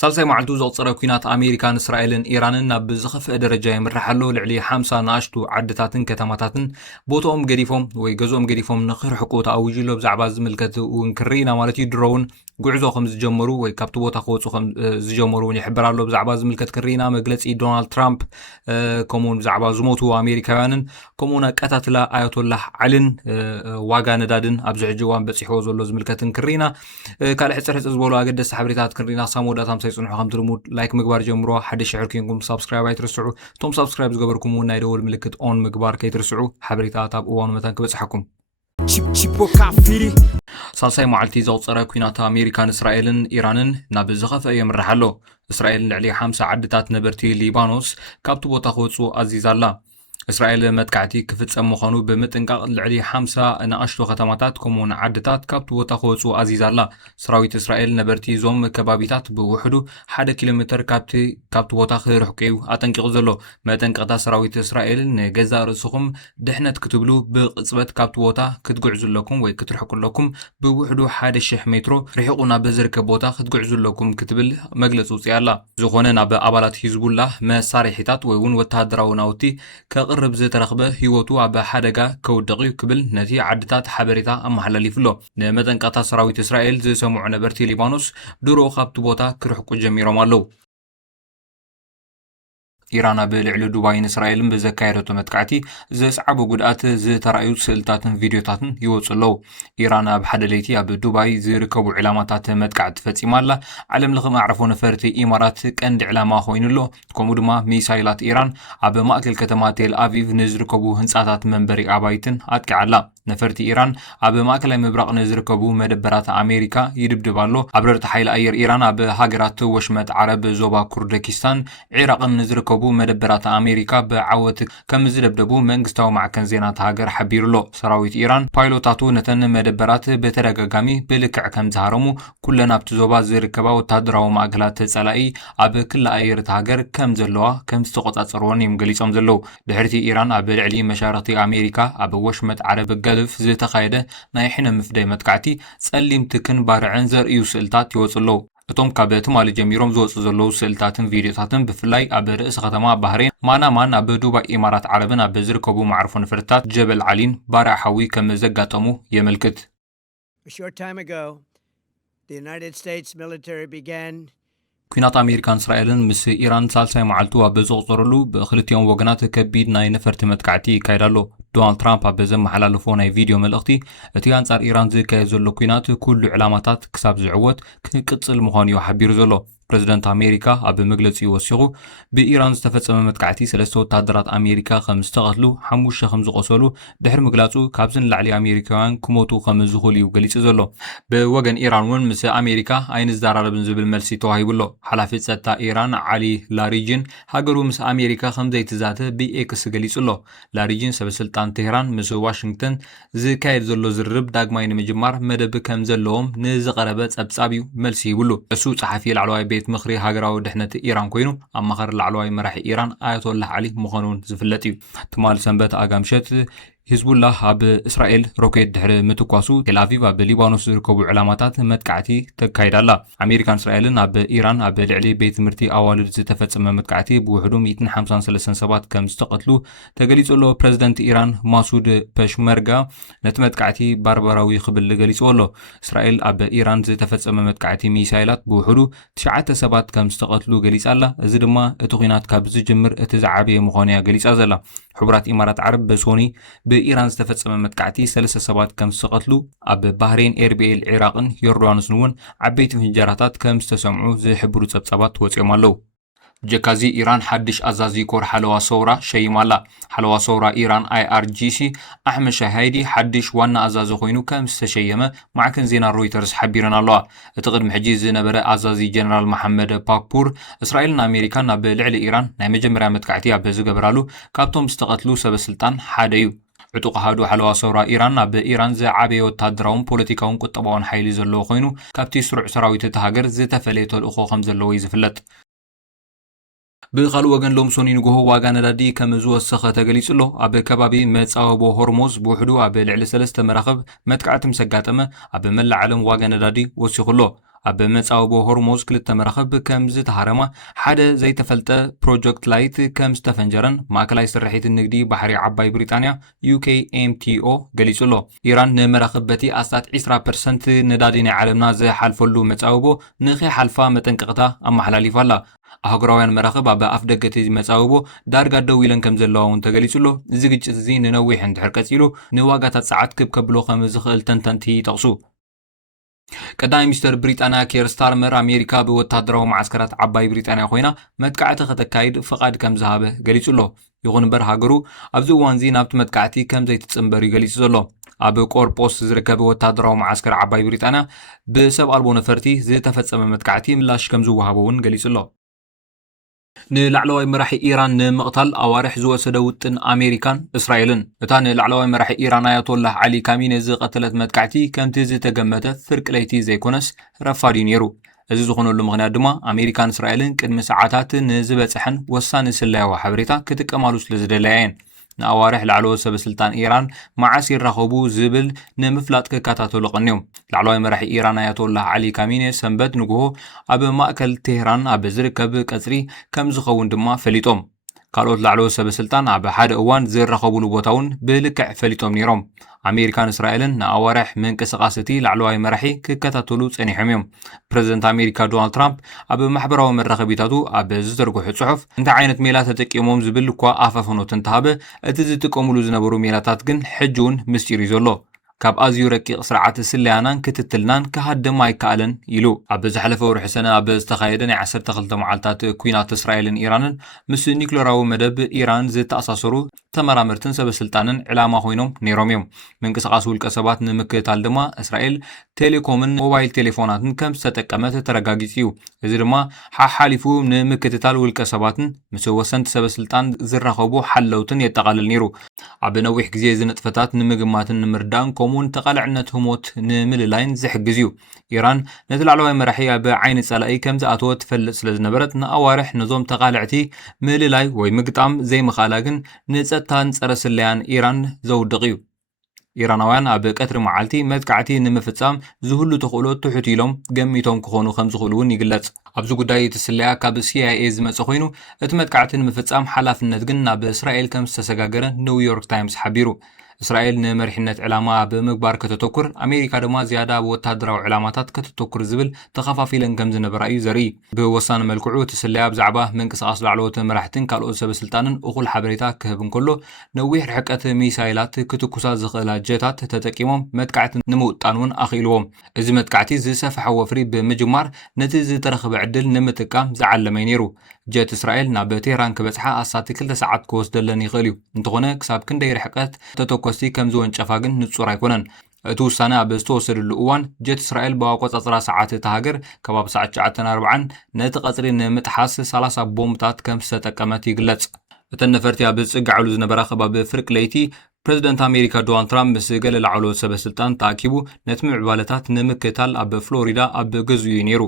ሳልሳይ መዓልቱ ዘቕፅረ ኩናት ኣሜሪካን እስራኤልን ኢራንን ናብ ብዝኸፍአ ደረጃ ይምራሕ ኣሎ። ልዕሊ 50 ንኣሽቱ ዓድታትን ከተማታትን ቦታኦም ገዲፎም ወይ ገዝኦም ገዲፎም ንኽርሕቁ ተኣውጅሎ ብዛዕባ ዝምልከት እውን ክርኢና ማለት እዩ። ድሮውን ጉዕዞ ከም ዝጀመሩ ወይ ካብቲ ቦታ ክወፁ ከም ዝጀመሩ እውን ይሕብር ኣሎ። ብዛዕባ ዝምልከት ክርኢና መግለፂ ዶናልድ ትራምፕ ከምኡውን ብዛዕባ ዝሞቱ ኣሜሪካውያንን ከምኡውን ኣቀታትላ ኣያቶላህ ዓልን ዋጋ ነዳድን ኣብዚ ሕጂ እዋን በፂሕዎ ዘሎ ዝምልከትን ክርኢና ካልእ ሕፅር ሕፅር ዝበሉ ኣገደስቲ ሓበሬታት ክርኢና ክሳብ መወዳእታ ሳይፅንሑ ከም ትልሙድ ላይክ ምግባር ጀምሮ ሓድሽ ሽዕር ኮይንኩም ሳብስክራይብ ኣይትርስዑ። እቶም ሳብስክራይብ ዝገበርኩም እውን ናይ ደወል ምልክት ኦን ምግባር ከይትርስዑ ሓበሬታት ኣብ እዋኑ መጠን ክበፅሐኩም። ሳልሳይ መዓልቲ ዘቕፀረ ኩናት ኣሜሪካን እስራኤልን ኢራንን ናብ ዝኸፍአ የምራሕ ኣሎ። እስራኤል ልዕሊ 50 ዓድታት ነበርቲ ሊባኖስ ካብቲ ቦታ ክወፁ ኣዚዛ ኣላ። እስራኤል መጥቃዕቲ ክፍጸም ምዃኑ ብምጥንቃቕ ልዕሊ 50 ንኣሽቱ ከተማታት ከምኡውን ዓድታት ካብቲ ቦታ ክወፁ ኣዚዛ ኣላ። ሰራዊት እስራኤል ነበርቲ እዞም ከባቢታት ብውሕዱ 1 ኪሎ ሜትር ካብቲ ቦታ ክርሕቁ እዩ ኣጠንቂቑ ዘሎ። መጠንቀቕታ ሰራዊት እስራኤል ንገዛእ ርእስኹም ድሕነት ክትብሉ ብቕፅበት ካብቲ ቦታ ክትጉዕዙለኩም ወይ ክትርሕቁለኩም ብውሕዱ 1000 ሜትሮ ርሒቑ ናብ ዝርከብ ቦታ ክትጉዕዙለኩም ክትብል መግለፂ ውፅኣ ኣላ። ዝኾነ ናብ ኣባላት ሂዝቡላህ መሳርሒታት ወይ እውን ወተሃደራዊ ናውቲ ቅርብ ዝተረኽበ ህይወቱ ኣብ ሓደጋ ከውድቕ ክብል ነቲ ዓድታት ሓበሬታ ኣመሓላሊፉሎ። ንመጠንቀቕታ ሰራዊት እስራኤል ዝሰምዑ ነበርቲ ሊባኖስ ድሮ ካብቲ ቦታ ክርሕቁ ጀሚሮም ኣለው። ኢራን ኣብ ልዕሊ ዱባይን እስራኤልን ብዘካየደቶ መጥቃዕቲ ዘስዓቡ ጉድኣት ዝተራእዩ ስእልታትን ቪድዮታትን ይወፁ ኣለው። ኢራን ኣብ ሓደ ለይቲ ኣብ ዱባይ ዝርከቡ ዕላማታት መጥቃዕቲ ፈፂማ ኣላ። ዓለም ለኸ መዕረፎ ነፈርቲ ኢማራት ቀንዲ ዕላማ ኮይኑሎ። ከምኡ ድማ ሚሳይላት ኢራን ኣብ ማእከል ከተማ ቴል ኣቪቭ ንዝርከቡ ህንፃታት መንበሪ ኣባይትን ኣጥቂዓ ኣላ። ነፈርቲ ኢራን ኣብ ማእከላይ ምብራቕ ንዝርከቡ መደበራት ኣሜሪካ ይድብድብ ኣሎ። ኣብ ረድቲ ሓይሊ ኣየር ኢራን ኣብ ሃገራት ወሽመጥ ዓረብ ዞባ ኩርደኪስታን ዒራቅን ንዝርከቡ መደበራት ኣሜሪካ ብዓወት ከም ዝደብደቡ መንግስታዊ ማዕከን ዜና ሃገር ሓቢሩሎ። ሰራዊት ኢራን ፓይሎታቱ ነተን መደበራት በተደጋጋሚ ብልክዕ ከም ዝሃረሙ ኩለን ኣብቲ ዞባ ዝርከባ ወታደራዊ ማእከላት ጸላኢ ኣብ ክልል ኣየር ሃገር ከም ዘለዋ ከም ዝተቆጻጸርዎን እዮም ገሊጾም ዘለው። ድሕርቲ ኢራን ኣብ ልዕሊ መሻርክቲ ኣሜሪካ ኣብ ወሽመጥ ዓረብ ገልፍ ዝተኻየደ ናይ ሕነ ምፍደይ መጥቃዕቲ ጸሊም ትክን ባርዕን ዘርእዩ ስእልታት ይወፁ ኣለው። እቶም ካብ ትማሊ ጀሚሮም ዝወፁ ዘለዉ ስእልታትን ቪድዮታትን ብፍላይ ኣብ ርእሲ ከተማ ባህሬን ማናማን ኣብ ዱባይ ኢማራት ዓረብን ኣብ ዝርከቡ ማዕርፎ ነፈርታት ጀበል ዓሊን ባርዕ ሓዊ ከም ዘጋጠሙ የመልክት። ኩናት ኣሜሪካን እስራኤልን ምስ ኢራን ሳልሳይ መዓልቱ ኣብ ዘቕፀረሉ ብክልቲኦም ወገናት ከቢድ ናይ ነፈርቲ መጥቃዕቲ ይካየድ ኣሎ። ዶናልድ ትራምፕ ኣብ ዘመሓላለፎ ናይ ቪድዮ መልእኽቲ እቲ ኣንጻር ኢራን ዝካየድ ዘሎ ኩናት ኩሉ ዕላማታት ክሳብ ዝዕወት ክቅፅል ምዃኑ እዩ ሓቢሩ ዘሎ። ፕሬዚደንት ኣሜሪካ ኣብ መግለፂ ወሲኹ ብኢራን ዝተፈጸመ መጥቃዕቲ 3 ወታደራት ኣሜሪካ ከም ዝተቐትሉ 5 ከም ዝቆሰሉ ድሕሪ ምግላጹ ካብዝን ላዕሊ ኣሜሪካውያን ክሞቱ ከም ዝኽእሉ እዩ ገሊጹ ዘሎ። ብወገን ኢራን እውን ምስ ኣሜሪካ ኣይንዘራረብን ዝብል መልሲ ተዋሂቡሎ። ሓላፊ ጸጥታ ኢራን ዓሊ ላሪጅን ሃገሩ ምስ ኣሜሪካ ከም ዘይትዛተ ብኤክስ ገሊጹ ኣሎ። ላሪጅን ሰበስልጣን ቴህራን ምስ ዋሽንግተን ዝካየድ ዘሎ ዝርርብ ዳግማይ ንምጅማር መደብ ከም ዘለዎም ንዝቐረበ ጸብጻብ እዩ መልሲ ይብሉ። እሱ ጸሓፊ ላዕለዋይ ቤት ምኽሪ ሃገራዊ ድሕነት ኢራን ኮይኑ ኣማኻሪ ላዕለዋይ መራሒ ኢራን ኣያቶላህ ዓሊ ምዃኑን ዝፍለጥ እዩ። ትማል ሰንበት ኣጋምሸት ሂዝቡላህ ኣብ እስራኤል ሮኬት ድሕሪ ምትኳሱ ቴል ኣቪቭ ኣብ ሊባኖስ ዝርከቡ ዕላማታት መጥቃዕቲ ተካይዳ ኣላ። ኣሜሪካን እስራኤልን ኣብ ኢራን ኣብ ልዕሊ ቤት ትምህርቲ ኣዋልድ ዝተፈጸመ መጥቃዕቲ ብውሕዱ 153 ሰባት ከም ዝተቐትሉ ተገሊጹ ኣሎ። ፕሬዚደንት ኢራን ማሱድ ፔሽመርጋ ነቲ መጥቃዕቲ ባርበራዊ ክብል ገሊጹ ኣሎ። እስራኤል ኣብ ኢራን ዝተፈጸመ መጥቃዕቲ ሚሳይላት ብውሕዱ 9 ሰባት ከም ዝተቐትሉ ገሊጻ ኣላ። እዚ ድማ እቲ ኩናት ካብ ዝጅምር እቲ ዝዓበየ ምዃኑ እያ ገሊጻ ዘላ። ሕቡራት ኢማራት ዓረብ በሶኒ ብኢራን ዝተፈጸመ መጥቃዕቲ 3 ሰባት ከም ዝተቐትሉ ኣብ ባህሬን ኤርቢኤል ዒራቅን ዮርዳኖስን እውን ዓበይቲ ፍንጀራታት ከም ዝተሰምዑ ዝሕብሩ ጸብጻባት ወፂኦም ኣለው። ጀካዚ ኢራን ሓድሽ ኣዛዚ ኮር ሓለዋ ሰውራ ሸይማላ። ሓለዋ ሰውራ ኢራን IRGC ኣሕመድ ሻሃይዲ ሓድሽ ዋና ኣዛዚ ኮይኑ ከም ዝተሸየመ ማዕከን ዜና ሮይተርስ ሓቢረን ኣለዋ። እቲ ቅድሚ ሕጂ ዝነበረ ኣዛዚ ጀነራል መሐመድ ፓክፑር እስራኤልን ኣሜሪካን ኣብ ልዕሊ ኢራን ናይ መጀመርያ መጥቃዕቲ ኣብ ዝገበራሉ ካብቶም ዝተቐትሉ ሰበስልጣን ሓደ እዩ። ዕጡቕ ኣሃዱ ሓለዋ ሰውራ ኢራን ኣብ ኢራን ዝዓበየ ወታደራውን ፖለቲካውን ቁጠባውን ሓይሊ ዘለዎ ኮይኑ ካብቲ ስሩዕ ሰራዊት እቲ ሃገር ዝተፈለየ ተልእኾ ከም ዘለዎ እዩ ዝፍለጥ። ብኻልእ ወገን ሎም ሶኒ ንግሆ ዋጋ ነዳዲ ከም ዝወሰኸ ተገሊጹ ኣሎ። ኣብ ከባቢ መጻወቦ ሆርሞዝ ብውሕዱ ኣብ ልዕሊ 3 መራኸብ መጥቃዕቲ ምስ ኣጋጠመ ኣብ መላእ ዓለም ዋጋ ነዳዲ ወሲኹ ኣሎ። أب مصاوبو هرموز كلت مراخب كم زت هرما حدا زي تفلت بروجكت لايت كم ستفنجرن ماكلاي سرحيت النقدي بحري عباي بريطانيا UKMTO قليسو له إيران نمراخبتي أستات 20% ندادين عالمنا زي حالفلو مصاوبو نخي حالفا متنققتا أما حلالي فالا أهجراوያን መራኸብ ኣብ ኣፍ ደገ እቲ መጻውቦ ዳርጋ ደው ኢለን ከም ዘለዋ እውን ተገሊጹሎ እዚ ግጭት እዚ ንነዊሕ እንድሕር ቀጺሉ ንዋጋታት ሰዓት ክብከብሎ ከም ዝኽእል ተንተንቲ ይጠቕሱ ቀዳማይ ሚኒስትር ብሪጣንያ ኬር ስታርመር ኣሜሪካ ብወታደራዊ ማዓስከራት ዓባይ ብሪጣንያ ኮይና መጥቃዕቲ ከተካይድ ፍቓድ ከም ዝሃበ ገሊጹሎ ይኹን እምበር ሃገሩ ኣብዚ እዋን እዚ ናብቲ መጥቃዕቲ ከም ዘይትጽምበር እዩ ገሊጹ ዘሎ ኣብ ቆርጶስ ዝርከብ ወታደራዊ ማዓስከር ዓባይ ብሪጣንያ ብሰብ ኣልቦ ነፈርቲ ዝተፈጸመ መጥቃዕቲ ምላሽ ከም ዝወሃቦ እውን ገሊጹሎ ንላዕለዋይ መራሒ ኢራን ንምቕታል ኣዋርሕ ዝወሰደ ውጥን ኣሜሪካን እስራኤልን እታ ንላዕለዋይ መራሒ ኢራን ኣያቶላህ ዓሊ ካሚኔ ዝቐተለት መጥቃዕቲ ከምቲ ዝተገመተ ፍርቂ ለይቲ ዘይኮነስ ረፋድ እዩ ነይሩ እዚ ዝኾነሉ ምኽንያት ድማ ኣሜሪካን እስራኤልን ቅድሚ ሰዓታት ንዝበፅሐን ወሳኒ ስላያዊ ሓበሬታ ክጥቀማሉ ስለ ዝደለያ እየን ንኣዋርሕ ላዕለወ ሰበስልጣን ኢራን መዓስ ይራኸቡ ዝብል ንምፍላጥ ክከታተሉ ቀንዮም ላዕለዋይ መራሒ ኢራን ኣያቶላህ ዓሊ ካሚኔ ሰንበት ንግሆ ኣብ ማእከል ቴህራን ኣብ ዝርከብ ቀጽሪ ከም ዝኸውን ድማ ፈሊጦም ካልኦት ላዕለወ ሰበስልጣን ኣብ ሓደ እዋን ዝራኸቡሉ ቦታ እውን ብልክዕ ፈሊጦም ነይሮም ኣሜሪካን እስራኤልን ንኣዋርሕ ምንቅስቓስ እቲ ላዕለዋይ መራሒ ክከታተሉ ጸኒሖም እዮም ፕረዚደንት ኣሜሪካ ዶናልድ ትራምፕ ኣብ ማሕበራዊ መራኸቢታቱ ኣብ ዝተርግሑ ጽሑፍ እንታይ ዓይነት ሜላ ተጠቂሞም ዝብል እኳ ኣፋፍኖት እንተሃበ እቲ ዝጥቀሙሉ ዝነበሩ ሜላታት ግን ሕጂ እውን ምስጢር እዩ ዘሎ ካብ ኣዝዩ ረቂቕ ስርዓት ስልያናን ክትትልናን ክሃድም ኣይከኣለን ኢሉ ኣብ ዝሓለፈ ወርሒ ሰነ ኣብ ዝተኻየደ ናይ 12 መዓልታት ኩናት እስራኤልን ኢራንን ምስ ኒክሌራዊ መደብ ኢራን ዝተኣሳሰሩ ተመራመርትን ሰበስልጣንን ዕላማ ኮይኖም ነይሮም እዮም ምንቅስቓስ ውልቀ ሰባት ንምክትታል ድማ እስራኤል ቴሌኮምን ሞባይል ቴሌፎናትን ከም ዝተጠቀመት ተረጋጊጹ እዩ እዚ ድማ ሓሓሊፉ ንምክትታል ውልቀ ሰባትን ምስ ወሰንቲ ሰበስልጣን ዝራኸቡ ሓለውትን የጠቓልል ነይሩ ኣብ ነዊሕ ግዜ ዝንጥፈታት ንምግማትን ንምርዳእን ከምኡውን ተቓልዕነት ህሞት ንምልላይን ዝሕግዝ እዩ ኢራን ነቲ ላዕለዋይ መራሒ ኣብ ዓይኒ ጸላኢ ከም ዝኣተወ ትፈልጥ ስለ ዝነበረት ንኣዋርሕ ነዞም ተቓልዕቲ ምልላይ ወይ ምግጣም ዘይምኻላ ግን ንጸጥታን ጸረ ስለያን ኢራን ዘውድቕ እዩ ኢራናውያን ኣብ ቀትሪ መዓልቲ መጥቃዕቲ ንምፍጻም ዝህሉ ተኽእሎ ትሑት ኢሎም ገሚቶም ክኾኑ ከም ዝኽእሉ እውን ይግለጽ ኣብዚ ጉዳይ እቲ ስለያ ካብ CIA ዝመጸ ኮይኑ እቲ መጥቃዕቲ ንምፍጻም ሓላፍነት ግን ናብ እስራኤል ከም ዝተሰጋገረ ኒውዮርክ ታይምስ ሓቢሩ እስራኤል ንመሪሕነት ዕላማ ብምግባር ከተተኩር ኣሜሪካ ድማ ዝያዳ ኣብ ወታደራዊ ዕላማታት ከተተኩር ዝብል ተኸፋፊለን ከም ዝነበራ እዩ ዘርኢ ብወሳኒ መልክዑ እቲ ስለያ ብዛዕባ ምንቅስቓስ ላዕለዎት መራሕትን ካልኦት ሰበስልጣንን እኹል ሓበሬታ ክህብ እንከሎ ነዊሕ ርሕቀት ሚሳይላት ክትኩሳ ዝኽእላ ጀታት ተጠቂሞም መጥቃዕቲ ንምውጣን እውን ኣኽኢልዎም እዚ መጥቃዕቲ ዝሰፍሐ ወፍሪ ብምጅማር ነቲ ዝተረኸበ ዕድል ንምጥቃም ዝዓለመ ነይሩ ጀት እስራኤል ናብ ቴህራን ክበጽሓ ኣሳቲ 2 ሰዓት ክወስደለን ይኽእል እዩ እንተኾነ ክሳብ ክንደይ ርሕቀት ተተኮስቲ ከም ዝወንጨፋ ግን ንጹር ኣይኮነን እቲ ውሳነ ኣብ ዝተወሰደሉ እዋን ጀት እስራኤል ብኣቆጻጽራ ሰዓት እቲ ሃገር ከባቢ ሰዓት 9:40 ነቲ ቀጽሪ ንምጥሓስ 30 ቦምብታት ከም ዝተጠቀመት ይግለጽ እተን ነፈርቲ ኣብ ዝጽጋዕሉ ዝነበራ ከባቢ ፍርቂ ለይቲ ፕረዚደንት ኣሜሪካ ዶናልድ ትራምፕ ምስ ገለ ላዕለዎት ሰበስልጣን ተኣኪቡ ነቲ ምዕባለታት ንምክትታል ኣብ ፍሎሪዳ ኣብ ገዝኡ ነይሩ